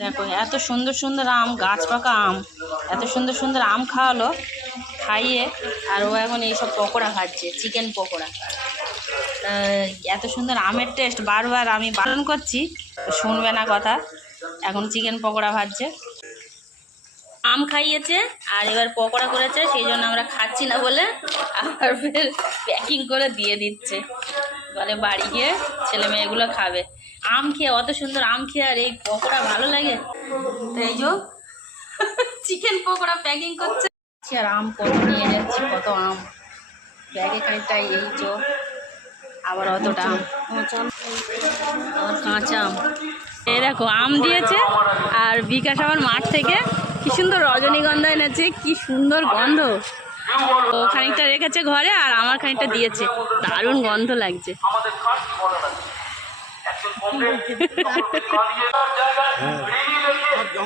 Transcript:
দেখো, এত সুন্দর সুন্দর আম, গাছ পাকা আম, এত সুন্দর সুন্দর আম খাওয়ালো, খাইয়ে, আর ও এখন এইসব পকোড়া খাচ্ছে চিকেন পকোড়া। এত সুন্দর আমের টেস্ট বারবার আমি বারণ করছি, শুনবে না কথা, এখন চিকেন পকোড়া ভাজছে আম খাইয়েছে, আর এবার পকোড়া করেছে, সেই জন্য আমরা খাচ্ছি না বলে আবার প্যাকিং করে দিয়ে দিচ্ছে। বলে বাড়ি গিয়ে ছেলে মেয়েগুলো খাবে। আম খেয়ে, অত সুন্দর আম খেয়ে আর এই পকোড়া ভালো লাগে? তো এই যো চিকেন পকোড়া প্যাকিং করছে। আর আম কত নিয়ে যাচ্ছে, কত আম। ব্যাগে খানিকটা এই যো আবার অতটা আম। আবার কাঁচা আম। এই দেখো, আম দিয়েছে, আর বিকাশ আমার মাঠ থেকে কি সুন্দর রজনীগন্ধা এনেছে, কি সুন্দর গন্ধ। ও খানিকটা রেখেছে ঘরে, আর আমার খানিকটা দিয়েছে। দারুণ গন্ধ লাগছে। ਹੈ।